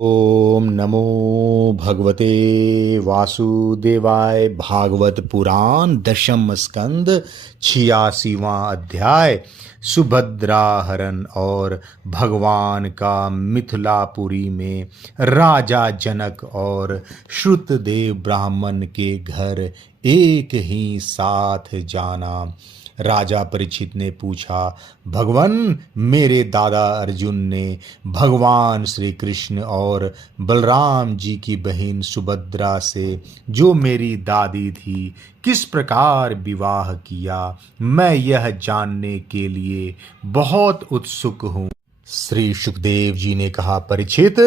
ओम नमो भगवते वासुदेवाय। भागवत पुराण दशम स्कंद 86वां अध्याय। सुभद्रा हरण और भगवान का मिथिलापुरी में राजा जनक और श्रुतदेव ब्राह्मण के घर एक ही साथ जाना। राजा परीक्षित ने पूछा, भगवान, मेरे दादा अर्जुन ने भगवान श्री कृष्ण और बलराम जी की बहन सुभद्रा से, जो मेरी दादी थी, किस प्रकार विवाह किया, मैं यह जानने के लिए बहुत उत्सुक हूँ। श्री सुखदेव जी ने कहा, परीक्षित,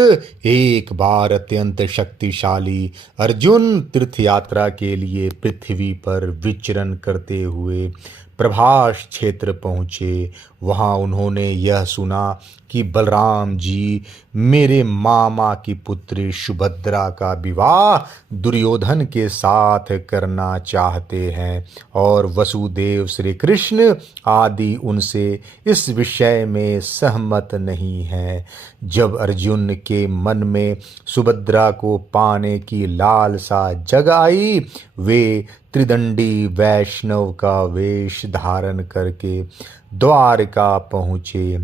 एक बार अत्यंत शक्तिशाली अर्जुन तीर्थ यात्रा के लिए पृथ्वी पर विचरण करते हुए प्रभास क्षेत्र पहुँचे। वहाँ उन्होंने यह सुना कि बलराम जी मेरे मामा की पुत्री सुभद्रा का विवाह दुर्योधन के साथ करना चाहते हैं और वसुदेव श्री कृष्ण आदि उनसे इस विषय में सहमत नहीं हैं। जब अर्जुन के मन में सुभद्रा को पाने की लालसा जग आई, वे त्रिदंडी वैष्णव का वेश धारण करके द्वारका पहुँचे।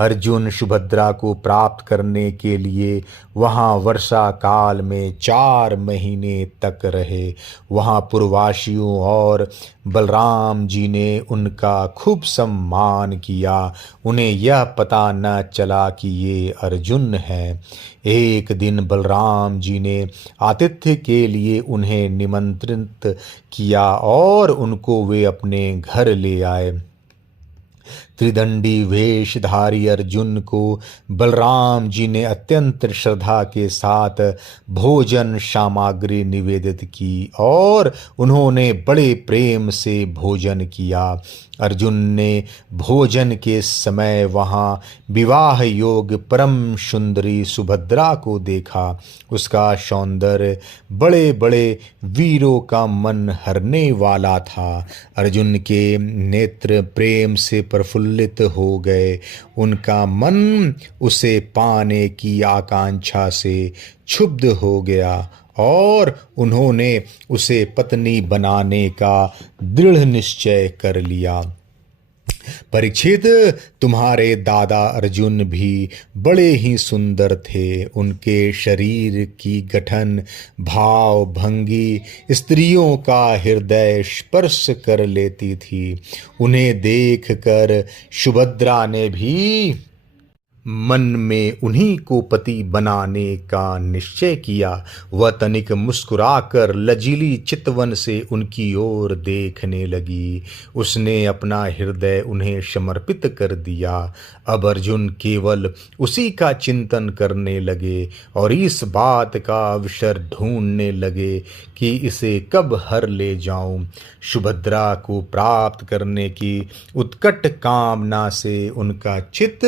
अर्जुन सुभद्रा को प्राप्त करने के लिए वहाँ वर्षा काल में 4 महीने तक रहे। वहाँ पूर्ववासियों और बलराम जी ने उनका खूब सम्मान किया। उन्हें यह पता न चला कि ये अर्जुन हैं। एक दिन बलराम जी ने आतिथ्य के लिए उन्हें निमंत्रित किया और उनको वे अपने घर ले आए। त्रिदंडी वेशधारी अर्जुन को बलराम जी ने अत्यंत श्रद्धा के साथ भोजन सामग्री निवेदित की और उन्होंने बड़े प्रेम से भोजन किया। अर्जुन ने भोजन के समय वहाँ विवाह योग परम सुंदरी सुभद्रा को देखा। उसका सौंदर्य बड़े बड़े वीरों का मन हरने वाला था। अर्जुन के नेत्र प्रेम से प्रफुल्लित हो गए। उनका मन उसे पाने की आकांक्षा से क्षुब्ध हो गया और उन्होंने उसे पत्नी बनाने का दृढ़ निश्चय कर लिया। परीक्षित, तुम्हारे दादा अर्जुन भी बड़े ही सुंदर थे। उनके शरीर की गठन, भाव भंगी स्त्रियों का हृदय स्पर्श कर लेती थी। उन्हें देखकर सुभद्रा ने भी मन में उन्हीं को पति बनाने का निश्चय किया। वह तनिक मुस्कुराकर लजीली चितवन से उनकी ओर देखने लगी। उसने अपना हृदय उन्हें समर्पित कर दिया। अब अर्जुन केवल उसी का चिंतन करने लगे और इस बात का अवसर ढूंढने लगे कि इसे कब हर ले जाऊं। सुभद्रा को प्राप्त करने की उत्कट कामना से उनका चित्त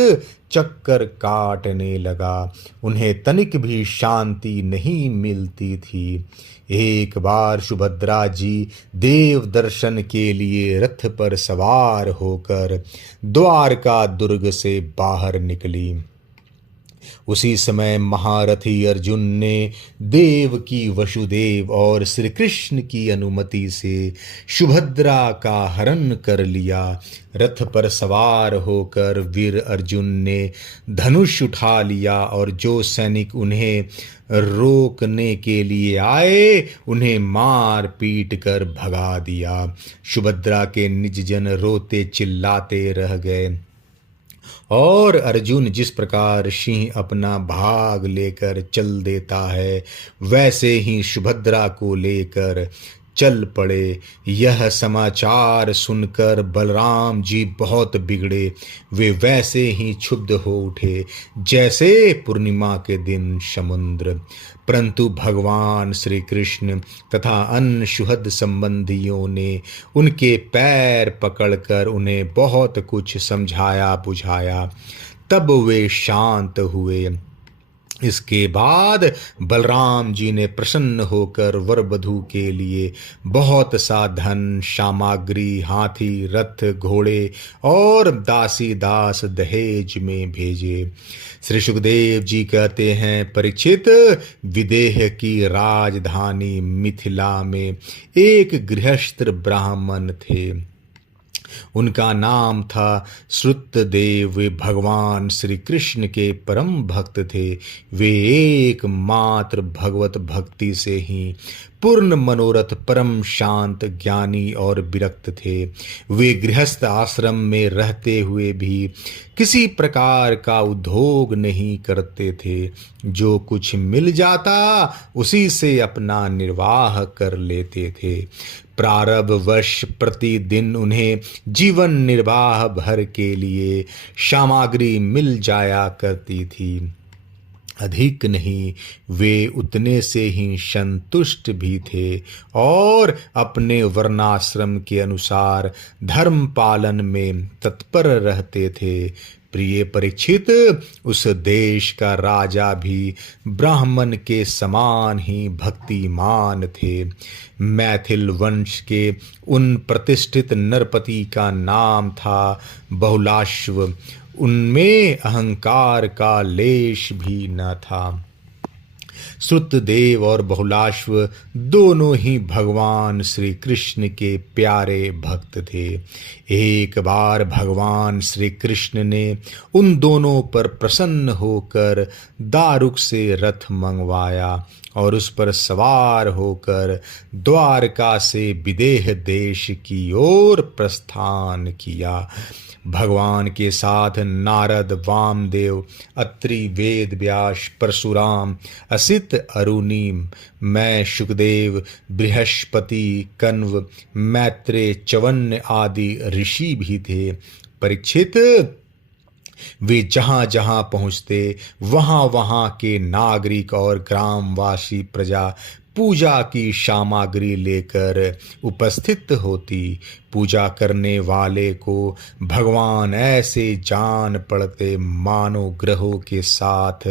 चक्कर काटने लगा। उन्हें तनिक भी शांति नहीं मिलती थी। एक बार सुभद्रा जी देव दर्शन के लिए रथ पर सवार होकर द्वारका दुर्ग से बाहर निकली। उसी समय महारथी अर्जुन ने देव की, वसुदेव और श्री कृष्ण की अनुमति से सुभद्रा का हरण कर लिया। रथ पर सवार होकर वीर अर्जुन ने धनुष उठा लिया और जो सैनिक उन्हें रोकने के लिए आए, उन्हें मार पीट कर भगा दिया। सुभद्रा के निज जन रोते चिल्लाते रह गए और अर्जुन जिस प्रकार सिंह अपना भाग लेकर चल देता है, वैसे ही सुभद्रा को लेकर चल पड़े। यह समाचार सुनकर बलराम जी बहुत बिगड़े। वे वैसे ही क्षुब्ध हो उठे जैसे पूर्णिमा के दिन समुद्र। परंतु भगवान श्री कृष्ण तथा अन्य सुहृद संबंधियों ने उनके पैर पकड़कर उन्हें बहुत कुछ समझाया बुझाया। तब वे शांत हुए। इसके बाद बलराम जी ने प्रसन्न होकर वर वधू के लिए बहुत सा धन सामग्री, हाथी, रथ, घोड़े और दासी दास दहेज में भेजे। श्री सुखदेव जी कहते हैं, परीक्षित, विदेह की राजधानी मिथिला में एक गृहस्थ ब्राह्मण थे। उनका नाम था श्रुतदेव। वे भगवान श्री कृष्ण के परम भक्त थे। वे एकमात्र भगवत भक्ति से ही पूर्ण मनोरथ, परम शांत, ज्ञानी और विरक्त थे। वे गृहस्थ आश्रम में रहते हुए भी किसी प्रकार का उद्योग नहीं करते थे। जो कुछ मिल जाता उसी से अपना निर्वाह कर लेते थे। प्रारब्धवश प्रतिदिन उन्हें जीवन निर्वाह भर के लिए सामग्री मिल जाया करती थी। अधिक नहीं, वे उतने से ही संतुष्ट भी थे और अपने वर्णाश्रम के अनुसार धर्म पालन में तत्पर रहते थे। प्रिय परीक्षित, उस देश का राजा भी ब्राह्मण के समान ही भक्तिमान थे। मैथिल वंश के उन प्रतिष्ठित नरपति का नाम था बहुलाश्व। उनमें अहंकार का लेश भी न था। श्रुतदेव और बहुलाश्व दोनों ही भगवान श्री कृष्ण के प्यारे भक्त थे। एक बार भगवान श्री कृष्ण ने उन दोनों पर प्रसन्न होकर दारुक से रथ मंगवाया और उस पर सवार होकर द्वारका से विदेह देश की ओर प्रस्थान किया। भगवान के साथ नारद, वामदेव, अत्रि, वेद व्यास, परशुराम, असित, अरुणि, मैं, सुखदेव, बृहस्पति, कण्व, मैत्रेय, च्यवन आदि ऋषि भी थे। परीक्षित, वे जहाँ जहाँ पहुँचते वहाँ वहाँ के नागरिक और ग्रामवासी प्रजा पूजा की सामग्री लेकर उपस्थित होती। पूजा करने वाले को भगवान ऐसे जान पड़ते मानो ग्रहों के साथ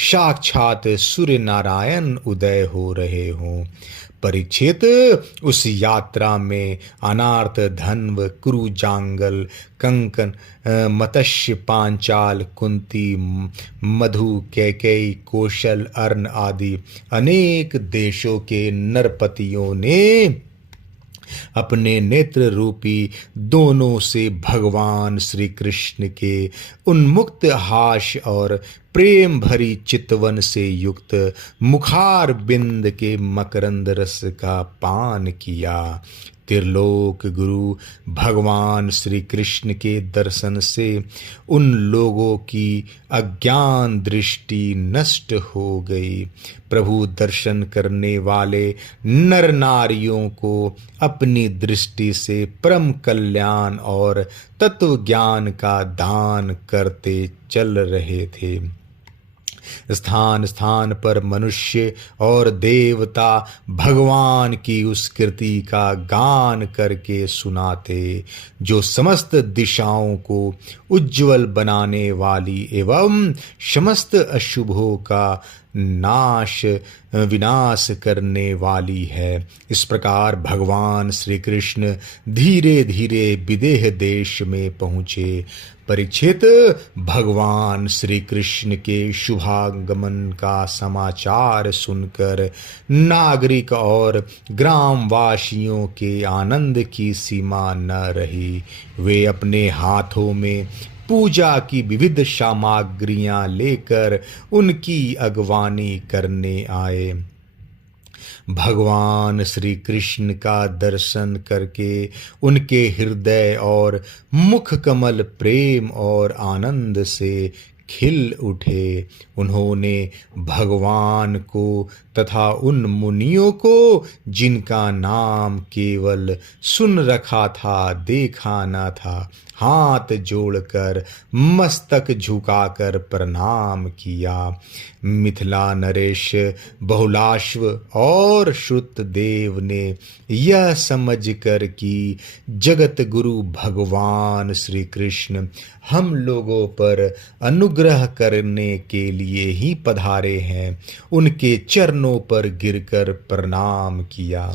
साक्षात सूर्य नारायण उदय हो रहे हों। परीक्षित, उस यात्रा में अनार्थ, धन्व, कुरु, जांगल, कंकन, मत्स्य, पांचाल, कुंती, मधु, कैकेयी, कौशल, अर्ण आदि अनेक देशों के नरपतियों ने अपने नेत्र रूपी दोनों से भगवान श्री कृष्ण के उन्मुक्त हास और प्रेम भरी चितवन से युक्त मुखार बिंद के मकरंद रस का पान किया। त्रिलोक गुरु भगवान श्री कृष्ण के दर्शन से उन लोगों की अज्ञान दृष्टि नष्ट हो गई। प्रभु दर्शन करने वाले नर नारियों को अपनी दृष्टि से परम कल्याण और तत्व ज्ञान का दान करते चल रहे थे। स्थान स्थान पर मनुष्य और देवता भगवान की उस कृति का गान करके सुनाते, जो समस्त दिशाओं को उज्जवल बनाने वाली एवं समस्त अशुभों का विनाश करने वाली है। इस प्रकार भगवान श्री कृष्ण धीरे धीरे विदेह देश में पहुँचे। परीक्षित, भगवान श्री कृष्ण के शुभागमन का समाचार सुनकर नागरिक और ग्रामवासियों के आनंद की सीमा न रही। वे अपने हाथों में पूजा की विविध सामग्रियां लेकर उनकी अगवानी करने आए। भगवान श्री कृष्ण का दर्शन करके उनके हृदय और मुख कमल प्रेम और आनंद से खिल उठे। उन्होंने भगवान को तथा उन मुनियों को, जिनका नाम केवल सुन रखा था, देखा न था, हाथ जोड़कर मस्तक झुकाकर प्रणाम किया। मिथिला नरेश बहुलाश्व और श्रुतदेव ने यह समझकर कि जगत गुरु भगवान श्री कृष्ण हम लोगों पर अनुग्रह अनुग्रह करने के लिए ही पधारे हैं। उनके चरणों पर गिरकर प्रणाम किया।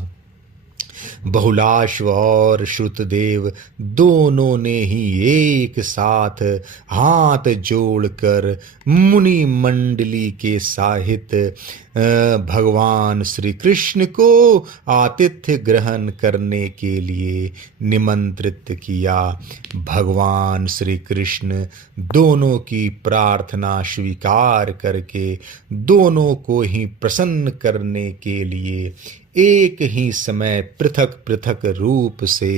बहुलाश्व और श्रुतदेव दोनों ने ही एक साथ हाथ जोड़कर मुनि मंडली के साहित भगवान श्री कृष्ण को आतिथ्य ग्रहण करने के लिए निमंत्रित किया। भगवान श्री कृष्ण दोनों की प्रार्थना स्वीकार करके दोनों को ही प्रसन्न करने के लिए एक ही समय पृथक पृथक रूप से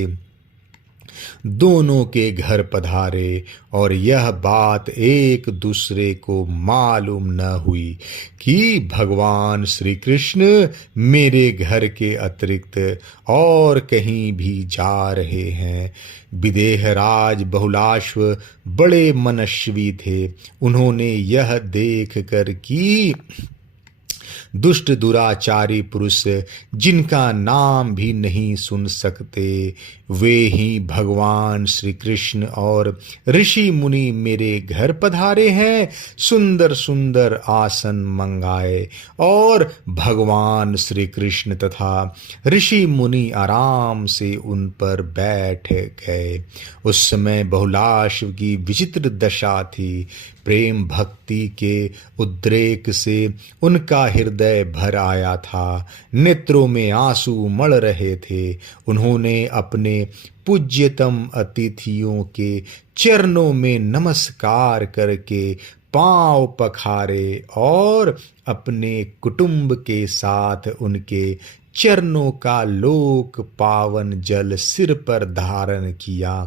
दोनों के घर पधारे, और यह बात एक दूसरे को मालूम न हुई कि भगवान श्री कृष्ण मेरे घर के अतिरिक्त और कहीं भी जा रहे हैं। विदेहराज बहुलाश्व बड़े मनस्वी थे। उन्होंने यह देख कर कि दुष्ट दुराचारी पुरुष जिनका नाम भी नहीं सुन सकते, वे ही भगवान श्री कृष्ण और ऋषि मुनि मेरे घर पधारे हैं, सुंदर सुंदर आसन मंगाए और भगवान श्री कृष्ण तथा ऋषि मुनि आराम से उन पर बैठ गए। उस समय बहुलाश्व की विचित्र दशा थी। प्रेम भक्ति के उद्रेक से उनका हृदय भर आया था, नेत्रों में आंसू मड़ रहे थे। उन्होंने अपने पूज्यतम अतिथियों के चरणों में नमस्कार करके पांव पखारे और अपने कुटुंब के साथ उनके चरणों का लोक पावन जल सिर पर धारण किया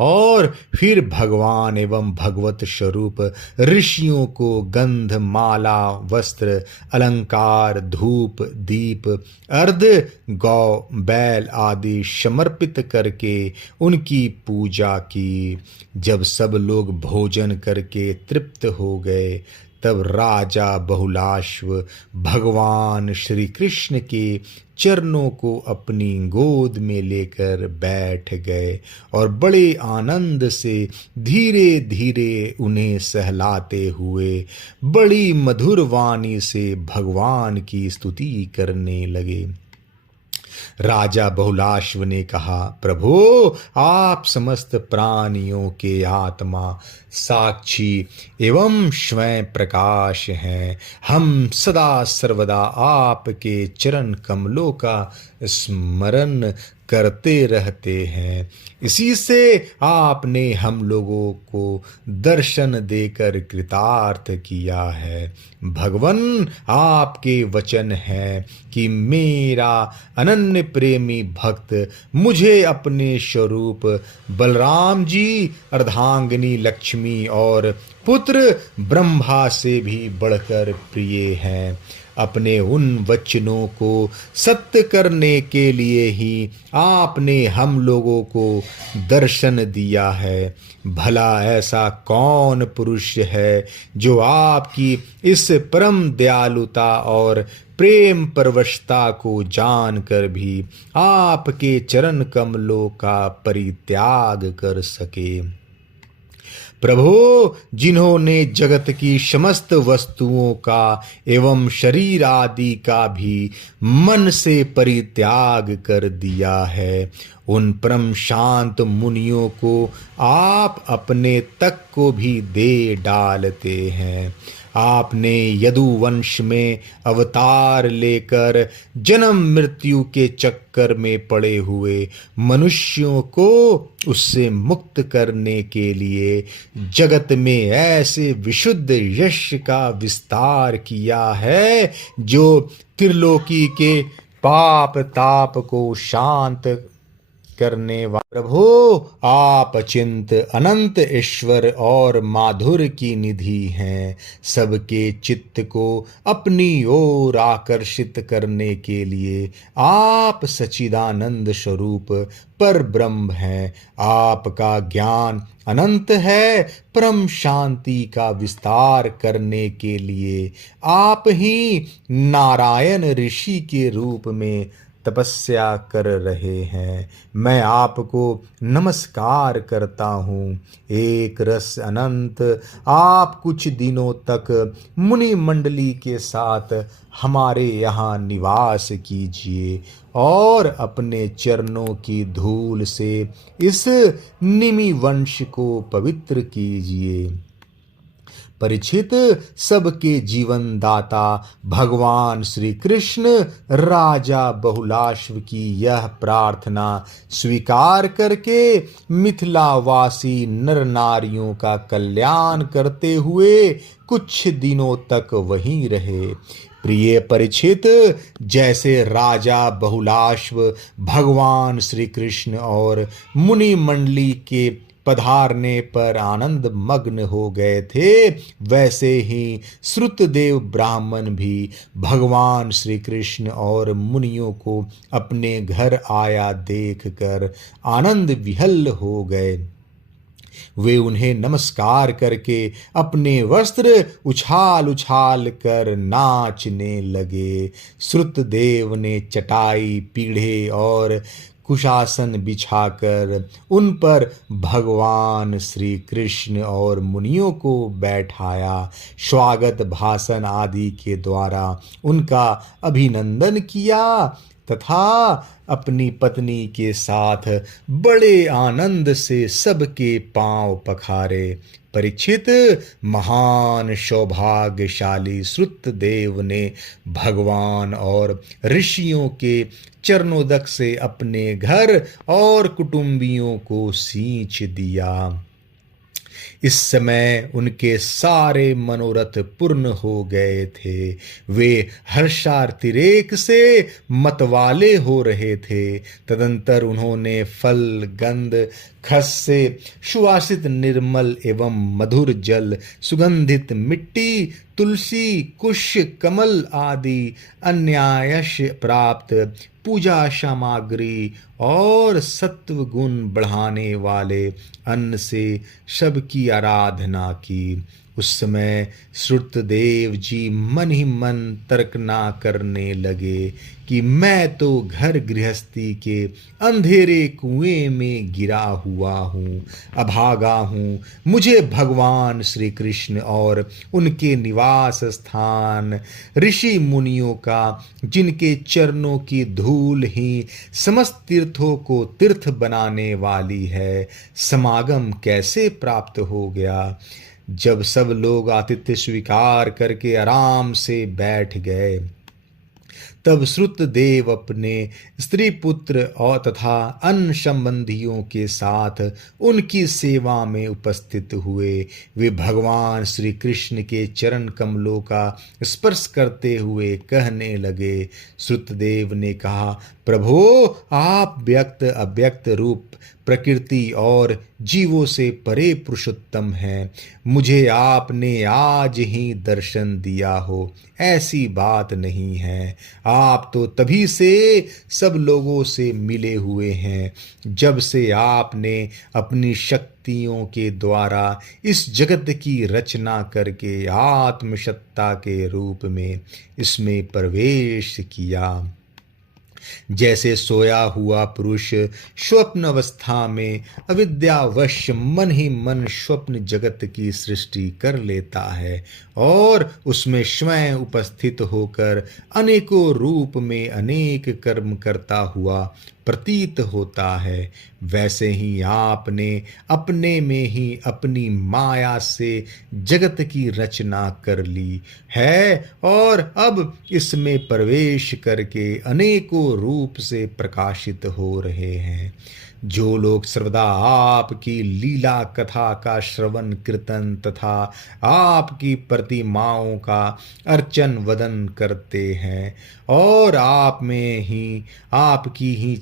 और फिर भगवान एवं भगवत स्वरूप ऋषियों को गंध माला वस्त्र अलंकार धूप दीप अर्ध गौ बैल आदि समर्पित करके उनकी पूजा की। जब सब लोग भोजन करके तृप्त हो गए, तब राजा बहुलाश्व भगवान श्री कृष्ण के चरणों को अपनी गोद में लेकर बैठ गए और बड़े आनंद से धीरे धीरे उन्हें सहलाते हुए बड़ी मधुर वाणी से भगवान की स्तुति करने लगे। राजा बहुलाश्व ने कहा, प्रभु, आप समस्त प्राणियों के आत्मा साक्षी एवं स्वयं प्रकाश हैं। हम सदा सर्वदा आपके चरण कमलों का स्मरण करते रहते हैं। इसी से आपने हम लोगों को दर्शन देकर कृतार्थ किया है। भगवन, आपके वचन है कि मेरा अनन्य प्रेमी भक्त मुझे अपने स्वरूप बलराम जी, अर्धांगिनी लक्ष्मी और पुत्र ब्रह्मा से भी बढ़कर प्रिय हैं। अपने उन वचनों को सत्य करने के लिए ही आपने हम लोगों को दर्शन दिया है। भला ऐसा कौन पुरुष है जो आपकी इस परम दयालुता और प्रेम परवशता को जानकर भी आपके चरण कमलों का परित्याग कर सके। प्रभु, जिन्होंने जगत की समस्त वस्तुओं का एवं शरीर आदि का भी मन से परित्याग कर दिया है, उन परम शांत मुनियों को आप अपने तक को भी दे डालते हैं। आपने यदुवंश में अवतार लेकर जन्म मृत्यु के चक्कर में पड़े हुए मनुष्यों को उससे मुक्त करने के लिए जगत में ऐसे विशुद्ध यश का विस्तार किया है जो त्रिलोकी के पाप ताप को शांत करने वाले। प्रभु, आप अचिंत अनंत ईश्वर और माधुर्य की निधि हैं। सबके चित्त को अपनी ओर आकर्षित करने के लिए आप सच्चिदानंद स्वरूप पर ब्रह्म हैं। आपका ज्ञान अनंत है। परम शांति का विस्तार करने के लिए आप ही नारायण ऋषि के रूप में तपस्या कर रहे हैं। मैं आपको नमस्कार करता हूँ। एक रस अनंत, आप कुछ दिनों तक मुनि मंडली के साथ हमारे यहाँ निवास कीजिए और अपने चरणों की धूल से इस निमि वंश को पवित्र कीजिए। परीक्षित, सबके जीवन दाता भगवान श्री कृष्ण राजा बहुलाश्व की यह प्रार्थना स्वीकार करके मिथिलावासी नर नारियों का कल्याण करते हुए कुछ दिनों तक वहीं रहे। प्रिय परीक्षित, जैसे राजा बहुलाश्व भगवान श्री कृष्ण और मुनि मंडली के पधारने पर आनंद मग्न हो गए थे, वैसे ही श्रुतदेव ब्राह्मण भी भगवान श्री कृष्ण और मुनियों को अपने घर आया देखकर आनंद विहल हो गए। वे उन्हें नमस्कार करके अपने वस्त्र उछाल उछाल कर नाचने लगे। श्रुतदेव ने चटाई, पीढ़े और कुशासन बिछाकर उन पर भगवान श्री कृष्ण और मुनियों को बैठाया। स्वागत भाषण आदि के द्वारा उनका अभिनंदन किया तथा अपनी पत्नी के साथ बड़े आनंद से सबके पांव पखारे। परीक्षित, महान सौभाग्यशाली श्रुतदेव ने भगवान और ऋषियों के चरणोदक से अपने घर और कुटुंबियों को सींच दिया। इस समय उनके सारे मनोरथ पूर्ण हो गए थे। वे हर्षातिरेक से मतवाले हो रहे थे। तदंतर उन्होंने फल, गंध, खस से सुवासित निर्मल एवं मधुर जल, सुगंधित मिट्टी, तुलसी, कुश, कमल आदि अन्यायश प्राप्त पूजा सामग्री और सत्व गुण बढ़ाने वाले अन्न से सबकी आराधना की। उस समय श्रुतदेव जी मन ही मन तर्कना करने लगे कि मैं तो घर गृहस्थी के अंधेरे कुएं में गिरा हुआ हूँ, अभागा हूँ। मुझे भगवान श्री कृष्ण और उनके निवास स्थान ऋषि मुनियों का, जिनके चरणों की धूल ही समस्त तीर्थों को तीर्थ बनाने वाली है, समागम कैसे प्राप्त हो गया। जब सब लोग आतिथ्य स्वीकार करके आराम से बैठ गए, तब श्रुतदेव अपने स्त्री पुत्र और तथा अन्य संबंधियों के साथ उनकी सेवा में उपस्थित हुए। वे भगवान श्री कृष्ण के चरण कमलों का स्पर्श करते हुए कहने लगे। श्रुतदेव ने कहा, प्रभो, आप व्यक्त अव्यक्त रूप, प्रकृति और जीवों से परे पुरुषोत्तम हैं। मुझे आपने आज ही दर्शन दिया हो, ऐसी बात नहीं है। आप तो तभी से सब लोगों से मिले हुए हैं, जब से आपने अपनी शक्तियों के द्वारा इस जगत की रचना करके आत्मसत्ता के रूप में इसमें प्रवेश किया। जैसे सोया हुआ पुरुष स्वप्न अवस्था में अविद्यावश मन ही मन स्वप्न जगत की सृष्टि कर लेता है और उसमें स्वयं उपस्थित होकर अनेकों रूप में अनेक कर्म करता हुआ प्रतीत होता है, वैसे ही आपने अपने में ही अपनी माया से जगत की रचना कर ली है और अब इसमें प्रवेश करके अनेकों रूप से प्रकाशित हो रहे हैं। जो लोग सर्वदा आपकी लीला कथा का श्रवण कीर्तन तथा आपकी प्रतिमाओं का अर्चन वदन करते हैं और आप में ही आपकी ही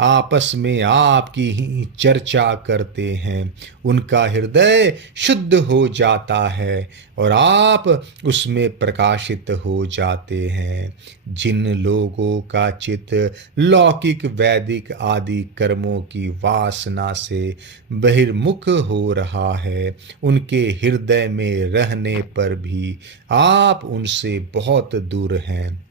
आपस में आपकी ही चर्चा करते हैं, उनका हृदय शुद्ध हो जाता है और आप उसमें प्रकाशित हो जाते हैं। जिन लोगों का चित्त लौकिक, वैदिक आदि कर्मों की वासना से बहिर्मुख हो रहा है, उनके हृदय में रहने पर भी आप उनसे बहुत दूर हैं।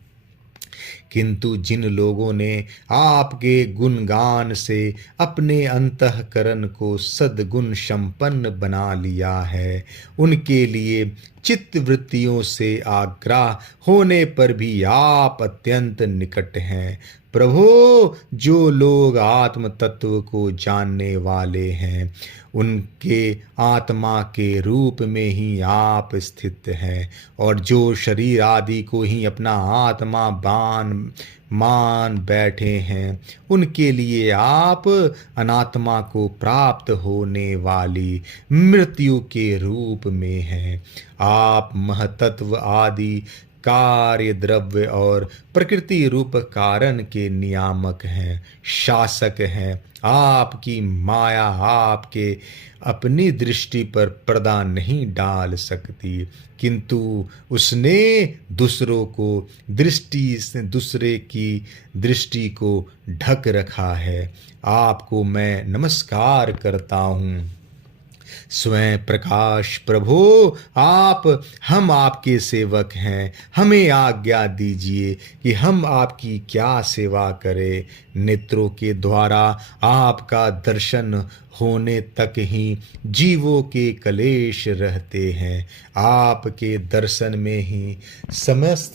किंतु जिन लोगों ने आपके गुणगान से अपने अंतःकरण को सद्गुण संपन्न बना लिया है, उनके लिए चित्त वृत्तियों से आग्रह होने पर भी आप अत्यंत निकट हैं। प्रभो, जो लोग आत्म तत्व को जानने वाले हैं, उनके आत्मा के रूप में ही आप स्थित हैं, और जो शरीर आदि को ही अपना आत्मा मान बैठे हैं, उनके लिए आप अनात्मा को प्राप्त होने वाली मृत्यु के रूप में हैं। आप महतत्व आदि कार्य, द्रव्य और प्रकृति रूप कारण के नियामक हैं, शासक हैं। आपकी माया आपके अपनी दृष्टि पर पर्दा नहीं डाल सकती, किंतु उसने दूसरे की दृष्टि को ढक रखा है। आपको मैं नमस्कार करता हूँ। स्वयं प्रकाश प्रभु, हम आपके सेवक हैं। हमें आज्ञा दीजिए कि हम आपकी क्या सेवा करें। नेत्रों के द्वारा आपका दर्शन होने तक ही जीवों के कलेश रहते हैं। आपके दर्शन में ही समस्त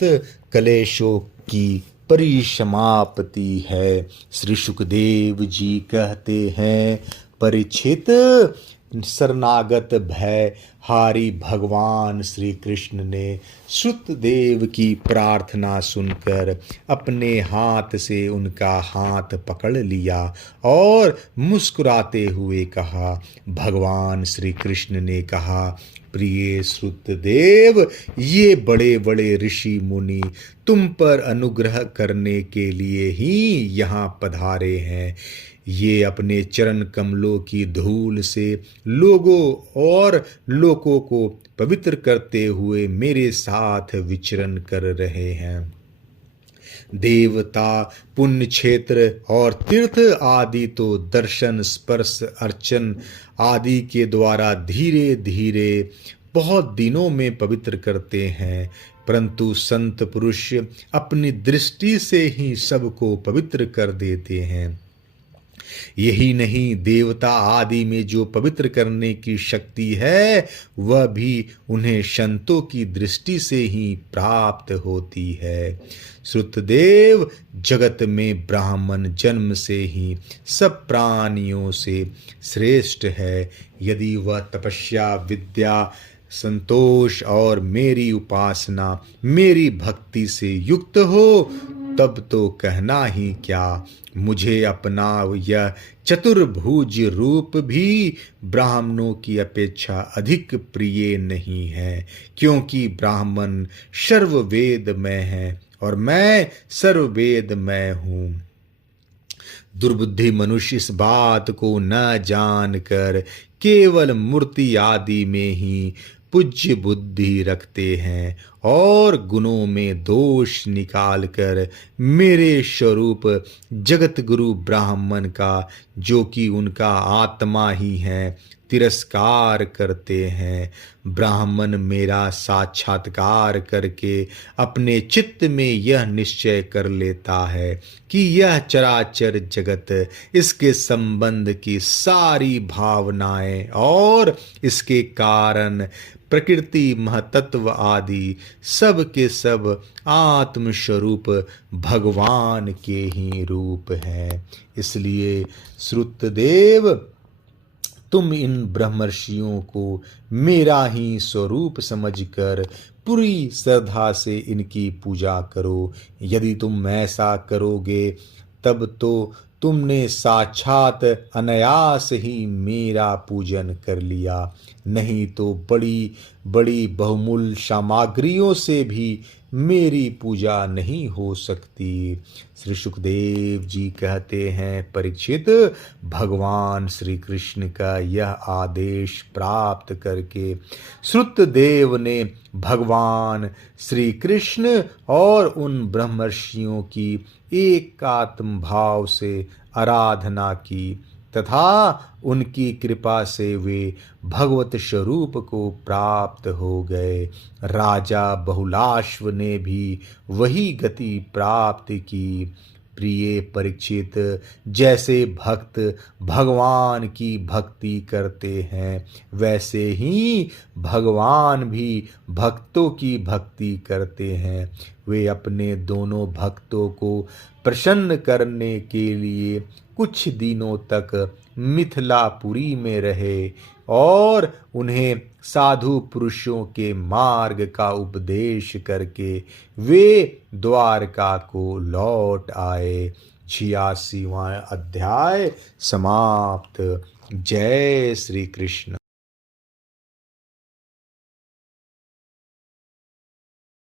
कलेशों की परिसमाप्ति है। श्री सुखदेव जी कहते हैं, परीक्षित, शरणागत भय हारी भगवान श्री कृष्ण ने श्रुतदेव की प्रार्थना सुनकर अपने हाथ से उनका हाथ पकड़ लिया और मुस्कुराते हुए कहा। भगवान श्री कृष्ण ने कहा, प्रिय श्रुतदेव, ये बड़े बड़े ऋषि मुनि तुम पर अनुग्रह करने के लिए ही यहाँ पधारे हैं। ये अपने चरण कमलों की धूल से लोगों और लोकों को पवित्र करते हुए मेरे साथ विचरण कर रहे हैं। देवता, पुण्य क्षेत्र और तीर्थ आदि तो दर्शन, स्पर्श, अर्चन आदि के द्वारा धीरे धीरे बहुत दिनों में पवित्र करते हैं, परंतु संत पुरुष अपनी दृष्टि से ही सबको पवित्र कर देते हैं। यही नहीं, देवता आदि में जो पवित्र करने की शक्ति है, वह भी उन्हें संतों की दृष्टि से ही प्राप्त होती है। श्रुतदेव, जगत में ब्राह्मण जन्म से ही सब प्राणियों से श्रेष्ठ है। यदि वह तपस्या, विद्या, संतोष और मेरी उपासना, मेरी भक्ति से युक्त हो, तब तो कहना ही क्या। मुझे अपना यह चतुर्भुज रूप भी ब्राह्मणों की अपेक्षा अधिक प्रिय नहीं है, क्योंकि ब्राह्मण सर्ववेदमय है और मैं सर्ववेदमय हूँ। दुर्बुद्धि मनुष्य इस बात को न जानकर केवल मूर्ति आदि में ही पूज्य बुद्धि रखते हैं और गुणों में दोष निकालकर मेरे स्वरूप जगत गुरु ब्राह्मण का, जो कि उनका आत्मा ही है, तिरस्कार करते हैं। ब्राह्मण मेरा साक्षात्कार करके अपने चित्त में यह निश्चय कर लेता है कि यह चराचर जगत, इसके संबंध की सारी भावनाएं और इसके कारण प्रकृति, महतत्व आदि सब के सब आत्म स्वरूप भगवान के ही रूप हैं। इसलिए श्रुतदेव, तुम इन ब्रह्मर्षियों को मेरा ही स्वरूप समझकर पूरी श्रद्धा से इनकी पूजा करो। यदि तुम ऐसा करोगे, तब तो तुमने साक्षात अनायास ही मेरा पूजन कर लिया। नहीं तो बड़ी बड़ी बहुमूल्य सामग्रियों से भी मेरी पूजा नहीं हो सकती। श्री सुखदेव जी कहते हैं, परीक्षित, भगवान श्री कृष्ण का यह आदेश प्राप्त करके श्रुतदेव ने भगवान श्री कृष्ण और उन ब्रह्मर्षियों की एकात्म भाव से आराधना की। तथा उनकी कृपा से वे भगवत स्वरूप को प्राप्त हो गए। राजा बहुलाश्व ने भी वही गति प्राप्त की। प्रिय परीक्षित, जैसे भक्त भगवान की भक्ति करते हैं, वैसे ही भगवान भी भक्तों की भक्ति करते हैं। वे अपने दोनों भक्तों को प्रसन्न करने के लिए कुछ दिनों तक मिथिलापुरी में रहे और उन्हें साधु पुरुषों के मार्ग का उपदेश करके वे द्वारका को लौट आए। 86वां अध्याय समाप्त। जय श्री कृष्ण।